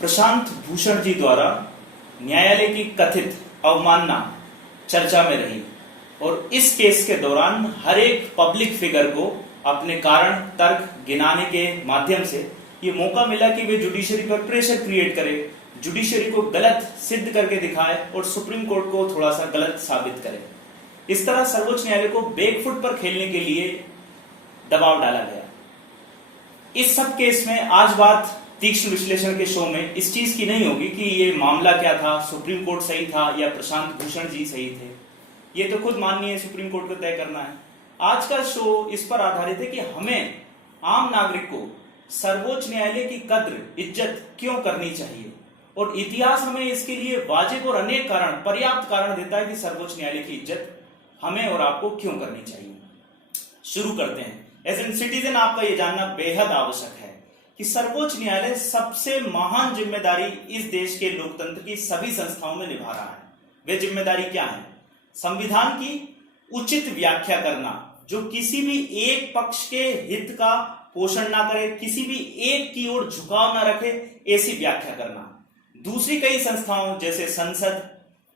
प्रशांत भूषण जी द्वारा न्यायालय की कथित अवमानना चर्चा में रही और इस केस के दौरान हर एक पब्लिक फिगर को अपने कारण तर्क गिनाने के माध्यम से ये मौका मिला कि वे जुडिशरी पर प्रेशर क्रिएट करे, जुडिशरी को गलत सिद्ध करके दिखाए और सुप्रीम कोर्ट को थोड़ा सा गलत साबित करे। इस तरह सर्वोच्च न्यायालय को बैकफुट पर खेलने के लिए दबाव डाला गया। इस सब केस में आज बात तीक्ष्ण विश्लेषण के शो में इस चीज की नहीं होगी कि ये मामला क्या था, सुप्रीम कोर्ट सही था या प्रशांत भूषण जी सही थे। ये तो खुद माननीय सुप्रीम कोर्ट को तय करना है। आज का शो इस पर आधारित है कि हमें आम नागरिक को सर्वोच्च न्यायालय की कद्र इज्जत क्यों करनी चाहिए और इतिहास हमें इसके लिए वाजिब और अनेक कारण, पर्याप्त कारण देता है कि सर्वोच्च न्यायालय की इज्जत हमें और आपको क्यों करनी चाहिए। शुरू करते हैं। एज एन सिटीजन आपका यह जानना बेहद आवश्यक है कि सर्वोच्च न्यायालय सबसे महान जिम्मेदारी इस देश के लोकतंत्र की सभी संस्थाओं में निभा रहा है। वे जिम्मेदारी क्या है? संविधान की उचित व्याख्या करना, जो किसी भी एक पक्ष के हित का पोषण ना करे, किसी भी एक की ओर झुकाव ना रखे, ऐसी व्याख्या करना। दूसरी कई संस्थाओं जैसे संसद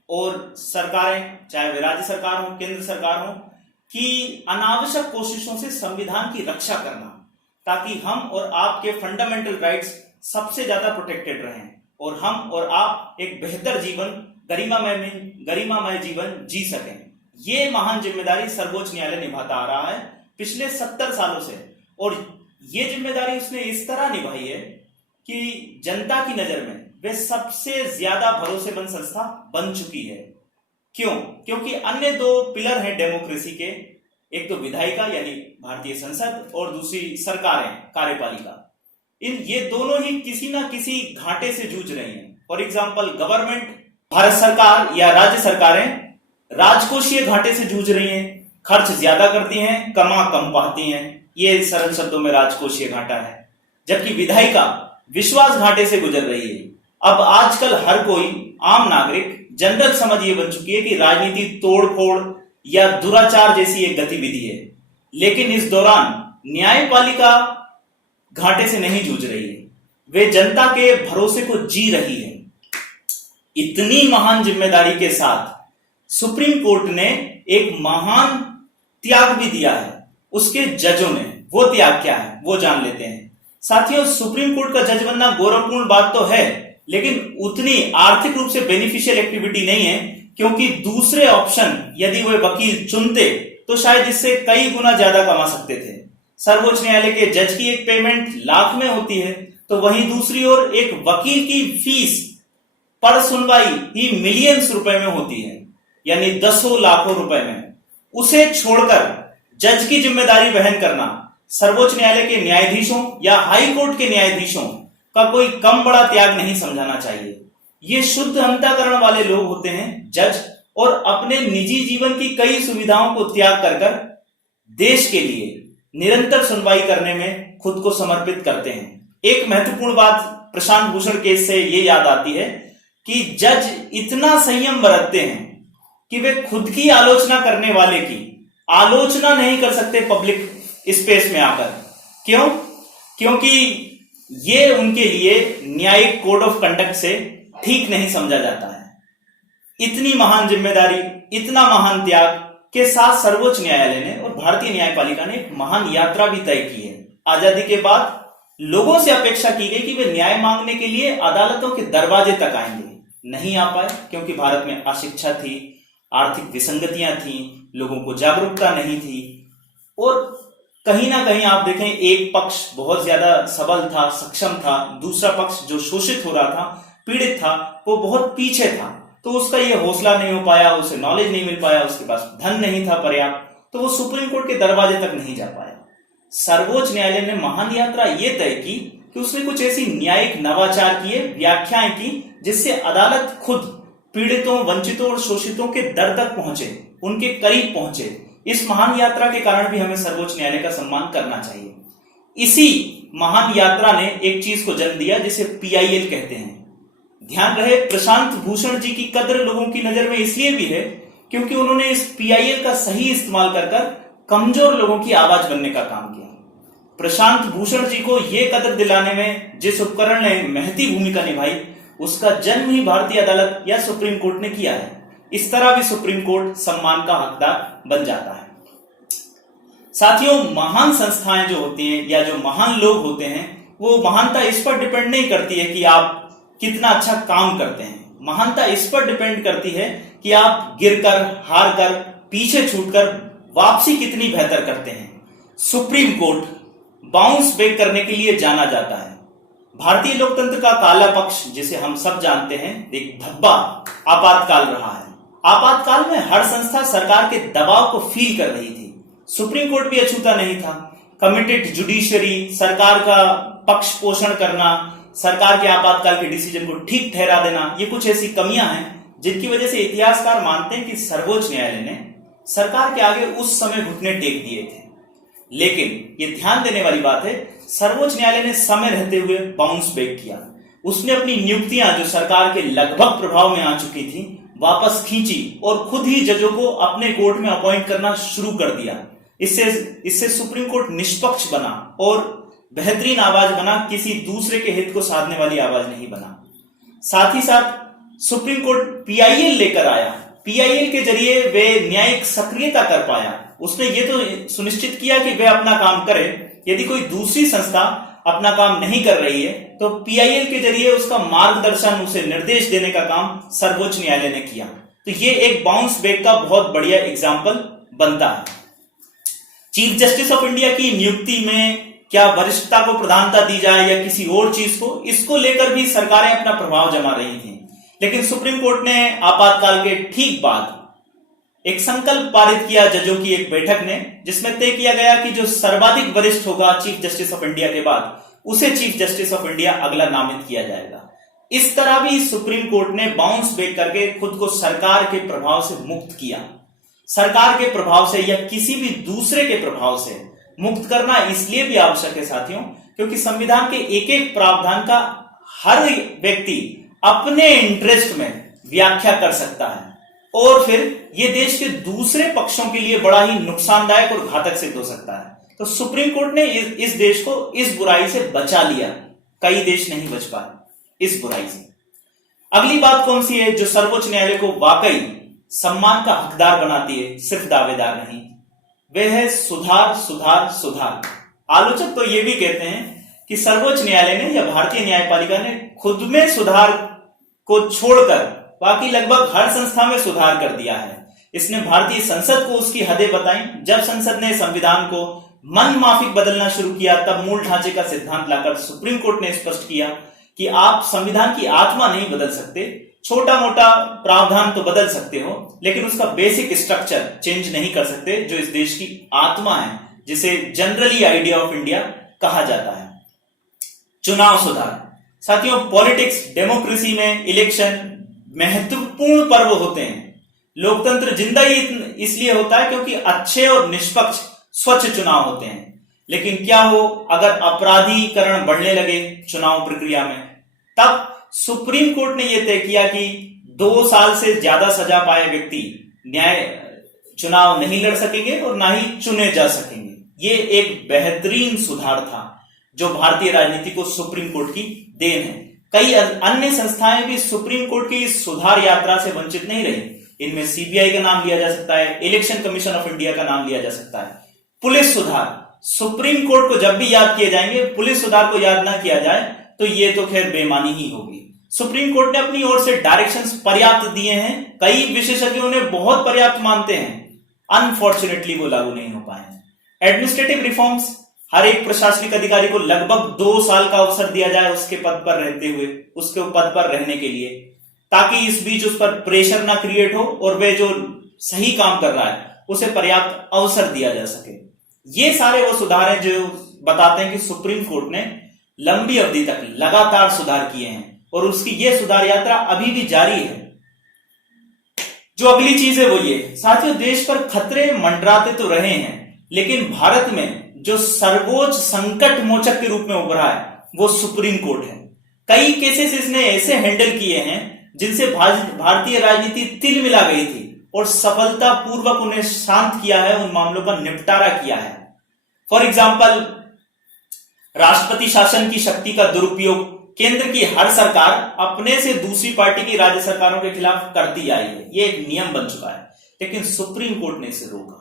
और सरकारें, चाहे वे राज्य सरकार हो, केंद्र सरकार हो, की अनावश्यक कोशिशों से संविधान की रक्षा करना ताकि हम और आपके फंडामेंटल राइट्स सबसे ज्यादा प्रोटेक्टेड रहें और हम और आप एक बेहतर जीवन, गरिमामय जीवन जी सकें। ये महान जिम्मेदारी सर्वोच्च न्यायालय निभाता आ रहा है पिछले 70 सालों से और ये जिम्मेदारी उसने इस तरह निभाई है कि जनता की नजर में वे सबसे ज्यादा भरोसेमंद संस्था बन चुकी है। क्यों? क्योंकि अन्य दो पिलर हैं डेमोक्रेसी के, एक तो विधायिका यानी भारतीय संसद और दूसरी सरकारें, कार्यपालिका। ये दोनों ही किसी ना किसी घाटे से जूझ रही हैं। फॉर एग्जाम्पल गवर्नमेंट, भारत सरकार या राज्य सरकारें राजकोषीय घाटे से जूझ रही हैं, खर्च ज्यादा करती हैं, कमा कम पाती हैं। ये सरल शब्दों में राजकोषीय घाटा है। जबकि विधायिका विश्वास घाटे से गुजर रही है। अब आजकल हर कोई आम नागरिक, जनरल समझ ये बन चुकी है कि राजनीति तोड़फोड़ या दुराचार जैसी एक गतिविधि है। लेकिन इस दौरान न्यायपालिका घाटे से नहीं जूझ रही है, वे जनता के भरोसे को जी रही है। इतनी महान जिम्मेदारी के साथ सुप्रीम कोर्ट ने एक महान त्याग भी दिया है उसके जजों ने। वो त्याग क्या है वो जान लेते हैं। साथियों, सुप्रीम कोर्ट का जज बनना गौरवपूर्ण बात तो है, लेकिन उतनी आर्थिक रूप से बेनिफिशियल एक्टिविटी नहीं है, क्योंकि दूसरे ऑप्शन यदि वे वकील चुनते तो शायद इससे कई गुना ज्यादा कमा सकते थे। सर्वोच्च न्यायालय के जज की एक पेमेंट लाख में होती है, तो वहीं दूसरी ओर एक वकील की फीस पर सुनवाई ही मिलियंस रुपए में होती है, यानी दसों लाखों रुपए में। उसे छोड़कर जज की जिम्मेदारी वहन करना सर्वोच्च न्यायालय के न्यायाधीशों या हाई कोर्ट के न्यायाधीशों का कोई कम बड़ा त्याग नहीं समझाना चाहिए। ये शुद्ध अंतःकरण वाले लोग होते हैं जज, और अपने निजी जीवन की कई सुविधाओं को त्याग कर देश के लिए निरंतर सुनवाई करने में खुद को समर्पित करते हैं। एक महत्वपूर्ण बात प्रशांत भूषण केस से ये याद आती है कि जज इतना संयम बरतते हैं कि वे खुद की आलोचना करने वाले की आलोचना नहीं कर सकते पब्लिक स्पेस में आकर। क्यों? क्योंकि ये उनके लिए न्यायिक कोड ऑफ कंडक्ट से ठीक नहीं समझा जाता है। इतनी महान जिम्मेदारी, इतना महान त्याग के साथ सर्वोच्च न्यायालय ने और भारतीय न्यायपालिका ने एक महान यात्रा भी तय की है। आजादी के बाद लोगों से अपेक्षा की गई कि वे न्याय मांगने के लिए अदालतों के दरवाजे तक आएंगे, नहीं आ पाए क्योंकि भारत में अशिक्षा थी, आर्थिक विसंगतियां थी, लोगों को जागरूकता नहीं थी और कहीं ना कहीं आप देखें एक पक्ष बहुत ज्यादा सबल था, सक्षम था, दूसरा पक्ष जो शोषित हो रहा था, पीड़ित था, वो बहुत पीछे था। तो उसका ये हौसला नहीं हो पाया, उसे नॉलेज नहीं मिल पाया, उसके पास धन नहीं था पर्याप्त, तो वो सुप्रीम कोर्ट के दरवाजे तक नहीं जा पाया। सर्वोच्च न्यायालय ने महान यात्रा ये तय की कि उसने कुछ ऐसी न्यायिक नवाचार किए, व्याख्याएं की, जिससे अदालत खुद पीड़ितों, वंचितों और शोषितों के दर तक पहुंचे, उनके करीब पहुंचे। इस महान यात्रा के कारण भी हमें सर्वोच्च न्यायालय का सम्मान करना चाहिए। इसी महान यात्रा ने एक चीज को जन्म दिया जिसे PIL कहते हैं। ध्यान रहे, प्रशांत भूषण जी की कद्र लोगों की नजर में इसलिए भी है क्योंकि उन्होंने इस PIL का सही इस्तेमाल कर कमजोर लोगों की आवाज बनने का काम किया। प्रशांत भूषण जी को यह कदर दिलाने में जिस उपकरण ने महती भूमिका निभाई, उसका जन्म ही भारतीय अदालत या सुप्रीम कोर्ट ने किया है। इस तरह भी सुप्रीम कोर्ट सम्मान का हकदार बन जाता है। साथियों, महान संस्थाएं जो होती हैं या जो महान लोग होते हैं, वो महानता इस पर डिपेंड नहीं करती है कि आप कितना अच्छा काम करते हैं। महानता इस पर डिपेंड करती है कि आप गिरकर, हारकर, पीछे छूटकर वापसी कितनी बेहतर करते हैं। सुप्रीम कोर्ट बाउंस बैक करने के लिए जाना जाता है। भारतीय लोकतंत्र का काला पक्ष, जिसे हम सब जानते हैं, एक धब्बा आपातकाल रहा है। आपातकाल में हर संस्था सरकार के दबाव को फील कर रही थी। सुप्रीम कोर्ट भी अछूता नहीं था। कमिटेड जुडिशरी, सरकार का पक्ष पोषण करना, सरकार के आपातकाल के डिसीजन को ठीक ठहरा देना, ये कुछ ऐसी कमियां हैं जिनकी वजह से इतिहासकार मानते हैं कि सर्वोच्च न्यायालय ने सरकार के आगे उस समय घुटने टेक दिए थे। लेकिन ये ध्यान देने वाली बात है, सर्वोच्च न्यायालय ने समय रहते हुए बाउंस बैक किया। उसने अपनी नियुक्तियां जो सरकार के लगभग प्रभाव में आ चुकी थी, वापस खींची और खुद ही जजों को अपने कोर्ट में अपॉइंट करना शुरू कर दिया। इससे सुप्रीम कोर्ट निष्पक्ष बना और बेहतरीन आवाज बना, किसी दूसरे के हित को साधने वाली आवाज नहीं बना। साथ ही साथ सुप्रीम कोर्ट पीआईएल लेकर आया। पीआईएल के जरिए वे न्यायिक सक्रियता कर पाया। उसने ये तो सुनिश्चित किया कि वे अपना काम करे। यदि कोई दूसरी संस्था अपना काम नहीं कर रही है तो पीआईएल के जरिए उसका मार्गदर्शन, उसे निर्देश देने का काम सर्वोच्च न्यायालय ने किया। तो ये एक बाउंस बैक का बहुत बढ़िया एग्जाम्पल बनता है। चीफ जस्टिस ऑफ इंडिया की नियुक्ति में क्या वरिष्ठता को प्रधानता दी जाए या किसी और चीज को, इसको लेकर भी सरकारें अपना प्रभाव जमा रही थी। लेकिन सुप्रीम कोर्ट ने आपातकाल के ठीक बाद एक संकल्प पारित किया जजों की एक बैठक ने, जिसमें तय किया गया कि जो सर्वाधिक वरिष्ठ होगा चीफ जस्टिस ऑफ इंडिया के बाद, उसे चीफ जस्टिस ऑफ इंडिया अगला नामित किया जाएगा। इस तरह भी सुप्रीम कोर्ट ने बाउंस बैक करके खुद को सरकार के प्रभाव से मुक्त किया। सरकार के प्रभाव से या किसी भी दूसरे के प्रभाव से मुक्त करना इसलिए भी आवश्यक है साथियों, क्योंकि संविधान के एक एक प्रावधान का हर व्यक्ति अपने इंटरेस्ट में व्याख्या कर सकता है और फिर यह देश के दूसरे पक्षों के लिए बड़ा ही नुकसानदायक और घातक सिद्ध हो सकता है। तो सुप्रीम कोर्ट ने इस देश को इस बुराई से बचा लिया। कई देश नहीं बच पाए इस बुराई से। अगली बात कौन सी है जो सर्वोच्च न्यायालय को वाकई सम्मान का हकदार बनाती है, सिर्फ दावेदार नहीं? वह है सुधार, सुधार, सुधार। आलोचक तो यह भी कहते हैं कि सर्वोच्च न्यायालय ने या भारतीय न्यायपालिका ने खुद में सुधार को छोड़कर बाकी लगभग हर संस्था में सुधार कर दिया है। इसने भारतीय संसद को उसकी हदें बताई। जब संसद ने संविधान को मन माफिक बदलना शुरू किया, तब मूल ढांचे का सिद्धांत लाकर सुप्रीम कोर्ट ने स्पष्ट किया कि आप संविधान की आत्मा नहीं बदल सकते। छोटा मोटा प्रावधान तो बदल सकते हो, लेकिन उसका बेसिक स्ट्रक्चर चेंज नहीं कर सकते, जो इस देश की आत्मा है, जिसे जनरली आइडिया ऑफ इंडिया कहा जाता है। चुनाव सुधार। साथियों, पॉलिटिक्स, डेमोक्रेसी में इलेक्शन महत्वपूर्ण पर्व होते हैं। लोकतंत्र जिंदा ही इसलिए होता है क्योंकि अच्छे और निष्पक्ष स्वच्छ चुनाव होते हैं। लेकिन क्या हो अगर अपराधीकरण बढ़ने लगे चुनाव प्रक्रिया में? तब सुप्रीम कोर्ट ने यह तय किया कि 2 साल से ज्यादा सजा पाए व्यक्ति चुनाव नहीं लड़ सकेंगे और ना ही चुने जा सकेंगे। ये एक बेहतरीन सुधार था जो भारतीय राजनीति को सुप्रीम कोर्ट की देन है। कई अन्य संस्थाएं भी सुप्रीम कोर्ट की इस सुधार यात्रा से वंचित नहीं रही। इनमें सीबीआई का नाम लिया जा सकता है, इलेक्शन कमीशन ऑफ इंडिया का नाम लिया जा सकता है। पुलिस सुधार। सुप्रीम कोर्ट को जब भी याद किए जाएंगे, पुलिस सुधार को याद ना किया जाए तो ये तो खैर बेईमानी ही होगी। सुप्रीम कोर्ट ने अपनी ओर से डायरेक्शंस पर्याप्त दिए हैं। कई विशेषज्ञों ने बहुत पर्याप्त मानते हैं। अनफॉर्चुनेटली वो लागू नहीं हो पाए। Administrative reforms. हर एक प्रशासनिक अधिकारी को लगभग 2 साल का अवसर दिया जाए उसके पद पर रहते हुए, उसके पद पर रहने के लिए, ताकि इस बीच उस पर प्रेशर ना क्रिएट हो और वह जो सही काम कर रहा है उसे पर्याप्त अवसर दिया जा सके। ये सारे वो सुधार हैं जो बताते हैं कि सुप्रीम कोर्ट ने लंबी अवधि तक लगातार सुधार किए हैं और उसकी ये सुधार यात्रा अभी भी जारी है। जो अगली चीज है वो ये, साथियों, देश पर खतरे मंडराते तो रहे हैं, लेकिन भारत में जो सर्वोच्च संकट मोचक के रूप में उभरा है वो सुप्रीम कोर्ट है। कई केसेस इसने ऐसे हैंडल किए हैं जिनसे भारतीय राजनीति तिल मिला गई थी और सफलता पूर्वक उन्हें शांत किया है, उन मामलों का निपटारा किया है। फॉर एग्जाम्पल, राष्ट्रपति शासन की शक्ति का दुरुपयोग केंद्र की हर सरकार अपने से दूसरी पार्टी की राज्य सरकारों के खिलाफ करती आई है, ये एक नियम बन चुका है। लेकिन सुप्रीम कोर्ट ने इसे रोका।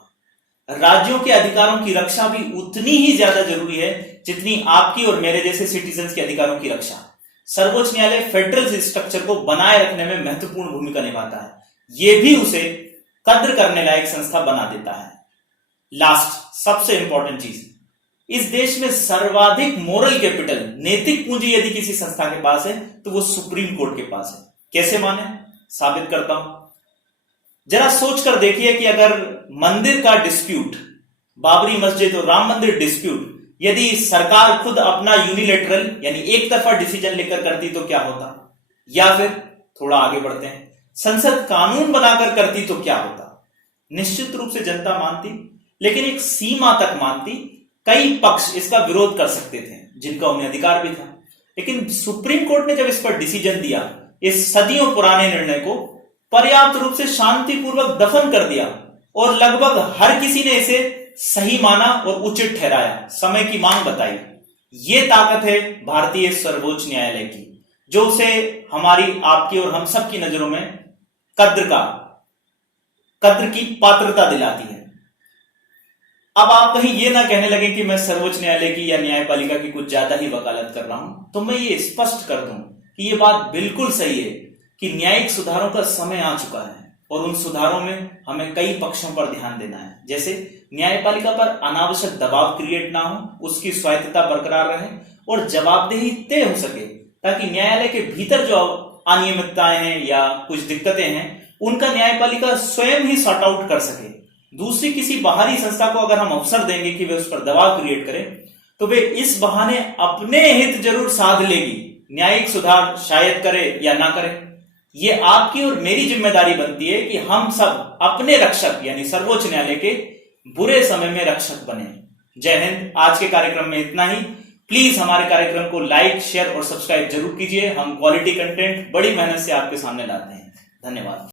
राज्यों के अधिकारों की रक्षा भी उतनी ही ज्यादा जरूरी है जितनी आपकी और मेरे जैसे सिटीजन्स के अधिकारों की रक्षा। सर्वोच्च न्यायालय फेडरल स्ट्रक्चर को बनाए रखने में महत्वपूर्ण भूमिका निभाता है, यह भी उसे कद्र करने लायक संस्था बना देता है। लास्ट, सबसे इंपॉर्टेंट चीज, इस देश में सर्वाधिक मोरल कैपिटल, नैतिक पूंजी यदि किसी संस्था के पास है तो वो सुप्रीम कोर्ट के पास है। कैसे माने? साबित करता हूं। जरा सोच कर देखिए कि अगर मंदिर का डिस्प्यूट, बाबरी मस्जिद और राम मंदिर डिस्प्यूट, यदि सरकार खुद अपना यूनिलेटरल यानी एक तरफा डिसीजन लेकर करती तो क्या होता? या फिर थोड़ा आगे बढ़ते हैं, संसद कानून बनाकर करती तो क्या होता? निश्चित रूप से जनता मानती, लेकिन एक सीमा तक मानती। कई पक्ष इसका विरोध कर सकते थे जिनका उन्हें अधिकार भी था, लेकिन सुप्रीम कोर्ट ने जब इस पर डिसीजन दिया, इस सदियों पुराने निर्णय को पर्याप्त रूप से शांतिपूर्वक दफन कर दिया और लगभग हर किसी ने इसे सही माना और उचित ठहराया, समय की मांग बताई। ये ताकत है भारतीय सर्वोच्च न्यायालय की, जो उसे हमारी, आपकी और हम सब की नजरों में कद्र की पात्रता दिलाती है। अब आप कहीं ये ना कहने लगे कि मैं सर्वोच्च न्यायालय की या न्यायपालिका की कुछ ज्यादा ही वकालत कर रहा हूं, तो मैं ये स्पष्ट कर दूं कि ये बात बिल्कुल सही है कि न्यायिक सुधारों का समय आ चुका है और उन सुधारों में हमें कई पक्षों पर ध्यान देना है। जैसे न्यायपालिका पर अनावश्यक दबाव क्रिएट ना हो, उसकी स्वायत्तता बरकरार रहे और जवाबदेही तय हो सके, ताकि न्यायालय के भीतर जो अनियमितताएं हैं या कुछ दिक्कतें हैं उनका न्यायपालिका स्वयं ही सॉर्ट आउट कर सके। दूसरी किसी बाहरी संस्था को अगर हम अवसर देंगे कि वे उस पर दबाव क्रिएट करें, तो वे इस बहाने अपने हित जरूर साध लेगी, न्यायिक सुधार शायद करे या ना करे। ये आपकी और मेरी जिम्मेदारी बनती है कि हम सब अपने रक्षक यानी सर्वोच्च न्यायालय के बुरे समय में रक्षक बने। जय हिंद। आज के कार्यक्रम में इतना ही। प्लीज हमारे कार्यक्रम को लाइक, शेयर और सब्सक्राइब जरूर कीजिए। हम क्वालिटी कंटेंट बड़ी मेहनत से आपके सामने लाते हैं। धन्यवाद।